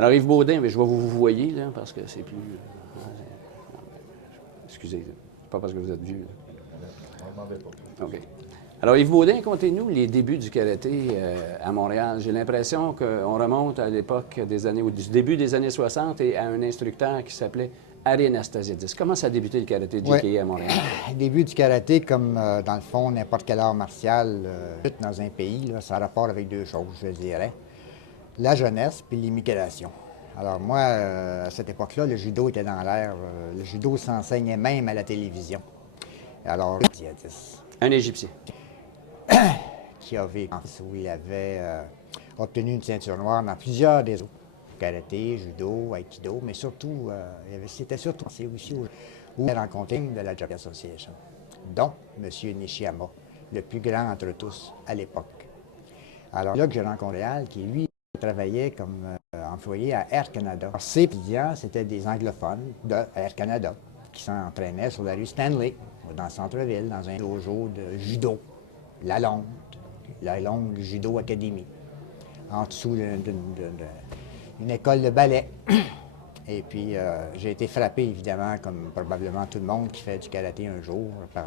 Alors, Yves Baudin, mais je vais vous voyer, là, parce que c'est plus... excusez, c'est pas parce que vous êtes vieux. On m'en veut pas. OK. Alors, Yves Baudin, contez-nous les débuts du karaté à Montréal. J'ai l'impression qu'on remonte à l'époque des années, du début des années 60 et à un instructeur qui s'appelait Harry Anastasiadis. Comment ça a débuté le karaté de JKI à Montréal? Le début du karaté, comme dans le fond, n'importe quel art martial dans un pays, là, ça a rapport avec deux choses, je dirais. La jeunesse puis l'immigration. Alors moi, à cette époque-là, le judo était dans l'air. Le judo s'enseignait même à la télévision. Alors, Un Égyptien. qui a vécu où il avait obtenu une ceinture noire dans plusieurs des autres. Karaté, judo, aikido, mais surtout, c'était surtout aussi où il a rencontré de la Japan Association, dont M. Nishiyama, le plus grand entre tous à l'époque. Alors là que j'ai rencontré Al, qui lui travaillait comme employé à Air Canada. Alors, ses étudiants, c'était des anglophones de Air Canada qui s'entraînaient sur la rue Stanley, dans le centre-ville, dans un dojo de judo, la Longue Judo Academy, en dessous d'une école de ballet. Et puis, j'ai été frappé, évidemment, comme probablement tout le monde qui fait du karaté un jour, par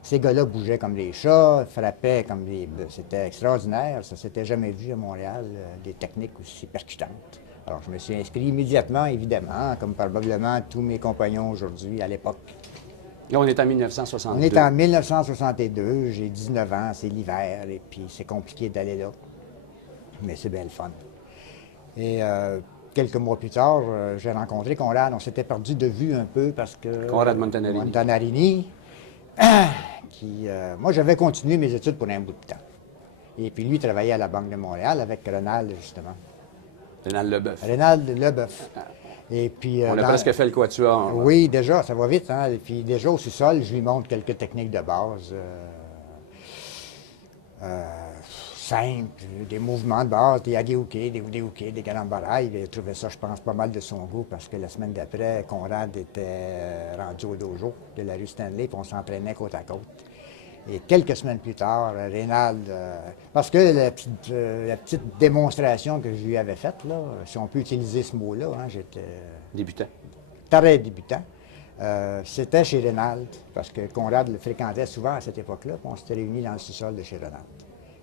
ces gars-là bougeaient comme des chats, frappaient comme des... C'était extraordinaire, ça s'était jamais vu à Montréal, des techniques aussi percutantes. Alors, je me suis inscrit immédiatement, évidemment, comme probablement tous mes compagnons aujourd'hui à l'époque. Là, on est en 1962. On est en 1962, j'ai 19 ans, c'est l'hiver, et puis c'est compliqué d'aller là. Mais c'est bien le fun. Et quelques mois plus tard, j'ai rencontré Conrad. On s'était perdu de vue un peu parce que... Conrad Montanarini. Montanarini, moi, j'avais continué mes études pour un bout de temps. Et puis lui travaillait à la Banque de Montréal avec Renald, justement. Renald Leboeuf. Renald Leboeuf. Et puis, on a presque fait le quatuor. Oui, déjà, ça va vite. Hein? Et puis déjà au sous-sol, je lui montre quelques techniques de base. Simples, des mouvements de base, des agéouké, des udéouké, des galambarai. Il trouvait ça, je pense, pas mal de son goût parce que la semaine d'après, Conrad était rendu au dojo de la rue Stanley puis on s'entraînait côte à côte. Et quelques semaines plus tard, Renald, parce que la petite démonstration que je lui avais faite, là, si on peut utiliser ce mot-là, hein, j'étais... Débutant. Très débutant. C'était chez Renald, parce que Conrad le fréquentait souvent à cette époque-là, puis on s'était réunis dans le sous-sol de chez Renald.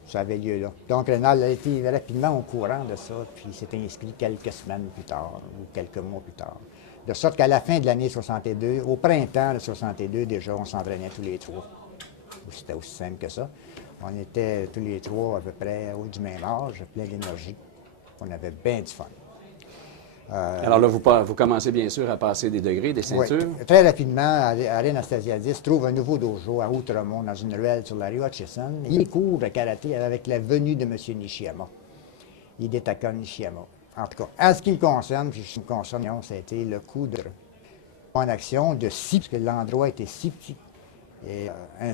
Ça avait lieu là. Donc Renald a été rapidement au courant de ça, puis il s'est inscrit quelques semaines plus tard, ou quelques mois plus tard. De sorte qu'à la fin de l'année 62, au printemps de 62 déjà, on s'entraînait tous les trois. C'était aussi simple que ça. On était tous les trois à peu près au du même âge, plein d'énergie. On avait bien du fun. Alors là, vous commencez bien sûr à passer des degrés, des ceintures. Oui. Très rapidement, Harry Anastasiadis trouve un nouveau dojo à Outremont, dans une ruelle sur la rue Hutchison. Il court de karaté avec la venue de M. Nishiyama, Hidetaka Nishiyama. En tout cas, en ce qui me concerne, puis ce qui me concerne, ça a été le coup de en action de si, parce que l'endroit était si petit. Et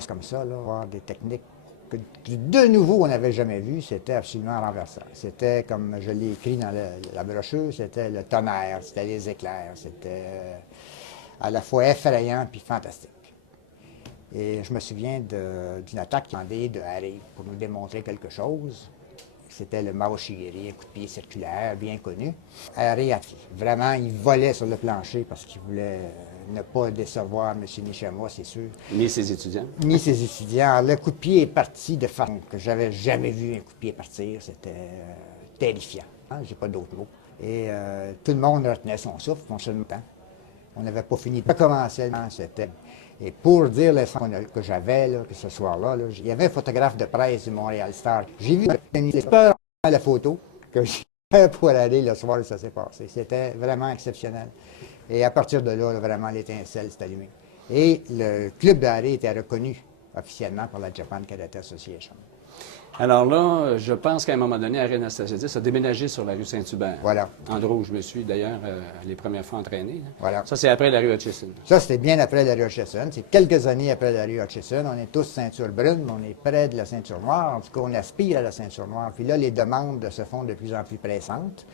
comme ça, là, voir des techniques que de nouveau on n'avait jamais vues, c'était absolument renversant. C'était, comme je l'ai écrit dans la brochure, c'était le tonnerre, c'était les éclairs, c'était à la fois effrayant puis fantastique. Et je me souviens d'une attaque demandée de Harry pour nous démontrer quelque chose. C'était le Maoshigiri, un coup de pied circulaire, bien connu. Harry, vraiment, il volait sur le plancher parce qu'il voulait ne pas décevoir M. Nishiyama, c'est sûr. Ni ses étudiants. Ni ses étudiants. Alors, le coup de pied est parti de façon que j'avais jamais vu un coup de pied partir. C'était terrifiant. Hein? J'ai pas d'autres mots. Et tout le monde retenait son souffle, on se le temps. On n'avait pas fini de recommencer. C'était... Et pour dire le sens que j'avais, là, que ce soir-là, là, il y avait un photographe de presse du Montréal Star. J'ai vu peur à la photo que j'ai pour aller le soir où ça s'est passé. C'était vraiment exceptionnel. Et à partir de là, vraiment, l'étincelle s'est allumée. Et le club d'arrêt était reconnu officiellement par la Japan Karate Association. Alors là, je pense qu'à un moment donné, Harry Anastasiadis a déménagé sur la rue Saint-Hubert. Voilà. Endroit où je me suis d'ailleurs les premières fois entraîné. Voilà. Ça, c'est après la rue Hutchison. Ça, c'était bien après la rue Hutchison. C'est quelques années après la rue Hutchison. On est tous ceinture brune, mais on est près de la ceinture noire. En tout cas, on aspire à la ceinture noire. Puis là, les demandes se font de plus en plus pressantes.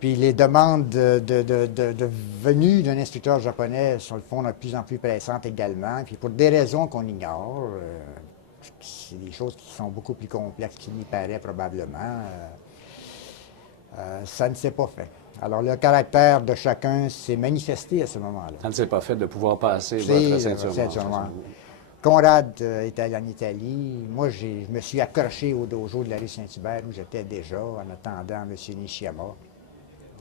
Puis les demandes de venue d'un instructeur japonais se font de plus en plus pressantes également. Puis pour des raisons qu'on ignore, c'est des choses qui sont beaucoup plus complexes qu'il n'y paraît probablement. Ça ne s'est pas fait. Alors, le caractère de chacun s'est manifesté à ce moment-là. Ça ne s'est pas fait de pouvoir passer C'est votre ceinture noire. noire. Conrad était allé en Italie. Moi, je me suis accroché au dojo de la rue Saint-Hubert où j'étais déjà en attendant M. Nishiyama.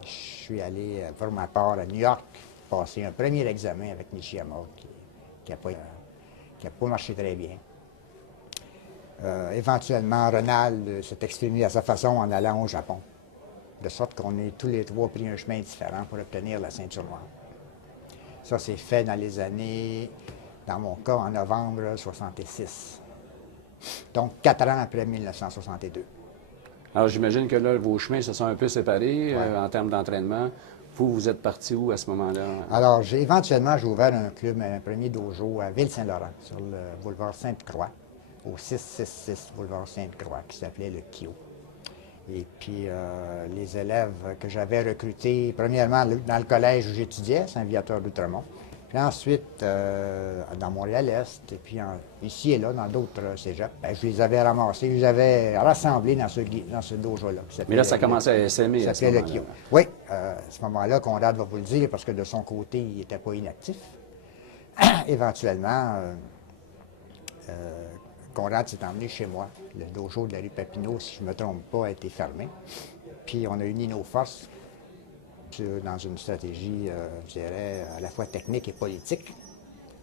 Je suis allé, pour ma part, à New York, passer un premier examen avec Nishiyama qui n'a pas marché très bien. Éventuellement, Ronald s'est exprimé à sa façon en allant au Japon, de sorte qu'on ait tous les trois pris un chemin différent pour obtenir la ceinture noire. Ça, c'est fait dans les années, dans mon cas, en novembre 66. Donc, 4 ans après 1962. Alors, j'imagine que là, vos chemins se sont un peu séparés Ouais. en termes d'entraînement. Vous êtes parti où à ce moment-là? Alors, éventuellement, j'ai ouvert un club, un premier dojo à Ville-Saint-Laurent, sur le boulevard Sainte-Croix, au 666 boulevard Sainte-Croix, qui s'appelait le KIO. Et puis, les élèves que j'avais recrutés, premièrement, dans le collège où j'étudiais, Saint-Viateur d'Outremont, puis ensuite, dans Montréal-Est, et puis ici et là, dans d'autres cégeps, je les avais ramassés, je les avais rassemblés dans ce dojo-là. Mais là, ça commençait à essaimer à ce s'appelait le moment-là. KIO. Oui, à ce moment-là, Conrad va vous le dire, parce que de son côté, il n'était pas inactif. Éventuellement, Conrad s'est emmené chez moi. Le dojo de la rue Papineau, si je ne me trompe pas, a été fermé. Puis on a uni nos forces dans une stratégie, je dirais, à la fois technique et politique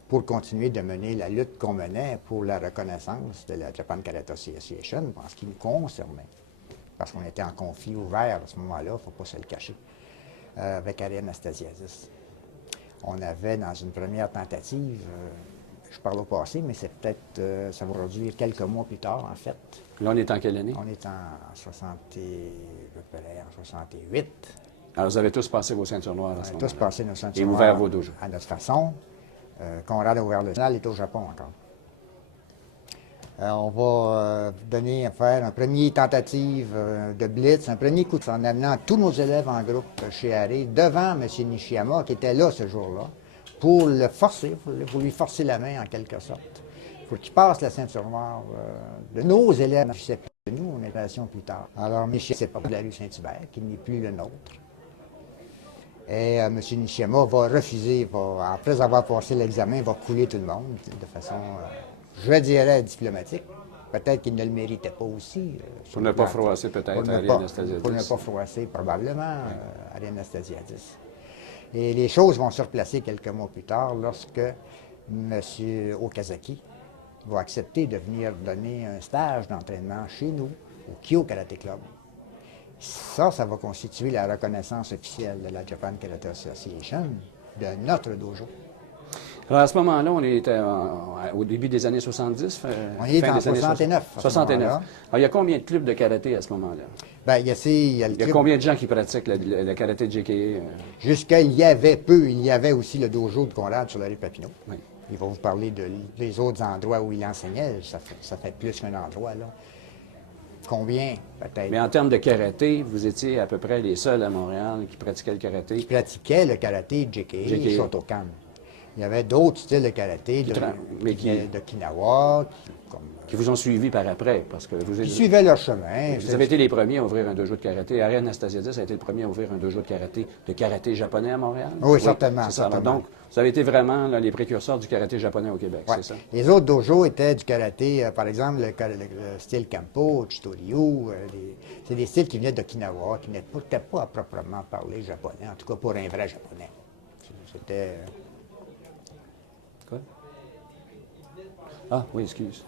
pour continuer de mener la lutte qu'on menait pour la reconnaissance de la Japan Karate Association en ce qui nous concernait. Parce qu'on était en conflit ouvert à ce moment-là, il ne faut pas se le cacher, avec Ariane Nastasiadis. On avait, dans une première tentative, je parle au passé, mais c'est peut-être, ça va produire quelques mois plus tard, en fait. Là, on est en quelle année? On est en 68. Alors, vous avez tous passé vos ceintures noires à On ce a moment-là. tous passé nos ceintures Et noires ouvert vos dojos. à notre façon. Conrad a ouvert le national, il est au Japon encore. On va faire une première tentative de blitz, un premier coup de en amenant tous nos élèves en groupe chez Harry, devant M. Nishiyama, qui était là ce jour-là, pour le forcer, pour lui forcer la main en quelque sorte, pour qu'il passe la ceinture noire de nos élèves. Je ne sais plus de nous, on est passion plus tard. Alors, Nishiyama, c'est pas de la rue Saint-Hubert, qui n'est plus le nôtre. Et M. Nishiyama va refuser, après avoir passé l'examen, va couler tout le monde de façon, je dirais, diplomatique. Peut-être qu'il ne le méritait pas aussi. Pour ne pas froisser peut-être Ariane Nastasiadis. Pour ne pas froisser probablement Ariane Nastasiadis. Et les choses vont se replacer quelques mois plus tard lorsque M. Okazaki va accepter de venir donner un stage d'entraînement chez nous, au Kyo Karate Club. Ça va constituer la reconnaissance officielle de la Japan Karate Association de notre dojo. Alors, à ce moment-là, on était au début des années 70? On est fin en des années 69. À ce 69. moment-là. Alors, il y a combien de clubs de karaté à ce moment-là? Ben, il y a le Il y a club. combien de gens qui pratiquent le karaté JKE? Jusqu'à il y avait aussi le dojo de Conrad sur la rue Papineau. Oui. Il va vous parler des autres endroits où il enseignait. Ça fait plus qu'un endroit, là. Combien, peut-être? Mais en termes de karaté, vous étiez à peu près les seuls à Montréal qui pratiquaient le karaté. Qui pratiquaient le karaté JKE et Shotokan. Il y avait d'autres styles de karaté, d'Okinawa, qui vous ont suivi par après, parce que qui suivaient leur chemin. Vous avez été les premiers à ouvrir un dojo de karaté. Ariane Nastasiadis a été le premier à ouvrir un dojo de karaté japonais à Montréal. Oui, certainement. C'est ça. Certainement. Donc, vous avez été vraiment là, les précurseurs du karaté japonais au Québec, Ouais. c'est ça? Les autres dojos étaient du karaté, par exemple, le style Kampo, Chitoryu. C'est des styles qui venaient d'Okinawa, qui n'étaient pas à proprement parler japonais, en tout cas pour un vrai japonais. C'était... Quoi? Ah, oui, excuse.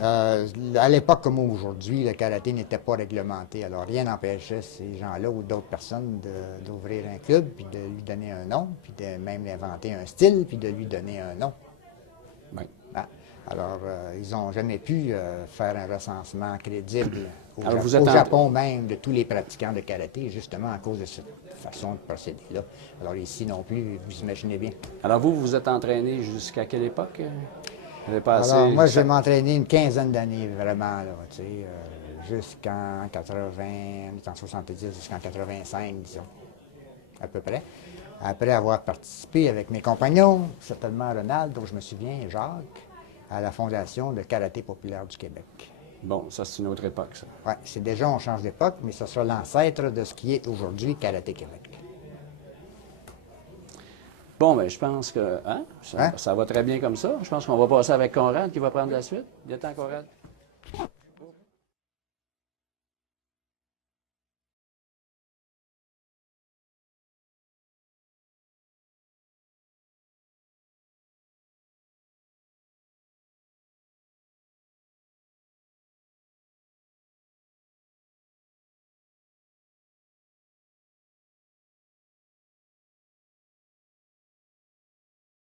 À l'époque comme aujourd'hui, le karaté n'était pas réglementé. Alors, rien n'empêchait ces gens-là ou d'autres personnes d'ouvrir un club, puis de lui donner un nom, puis de même inventer un style, puis de lui donner un nom. Oui. Ah. Alors, ils n'ont jamais pu faire un recensement crédible au Japon même de tous les pratiquants de karaté, justement à cause de cette façon de procéder-là. Alors ici non plus, vous imaginez bien. Alors vous vous êtes entraîné jusqu'à quelle époque? Alors moi, je vais m'entraîner une quinzaine d'années, vraiment, là, tu sais, jusqu'en 80, on est en 70, jusqu'en 85, disons, à peu près. Après avoir participé avec mes compagnons, certainement Ronald, dont je me souviens, Jacques, à la fondation de Karaté populaire du Québec. Bon, ça, c'est une autre époque, ça. Ouais, c'est déjà, on change d'époque, mais ce sera l'ancêtre de ce qui est aujourd'hui Karaté Québec. Bon, bien, je pense que ça va très bien comme ça. Je pense qu'on va passer avec Conrad qui va prendre la suite. Il est temps, Conrad.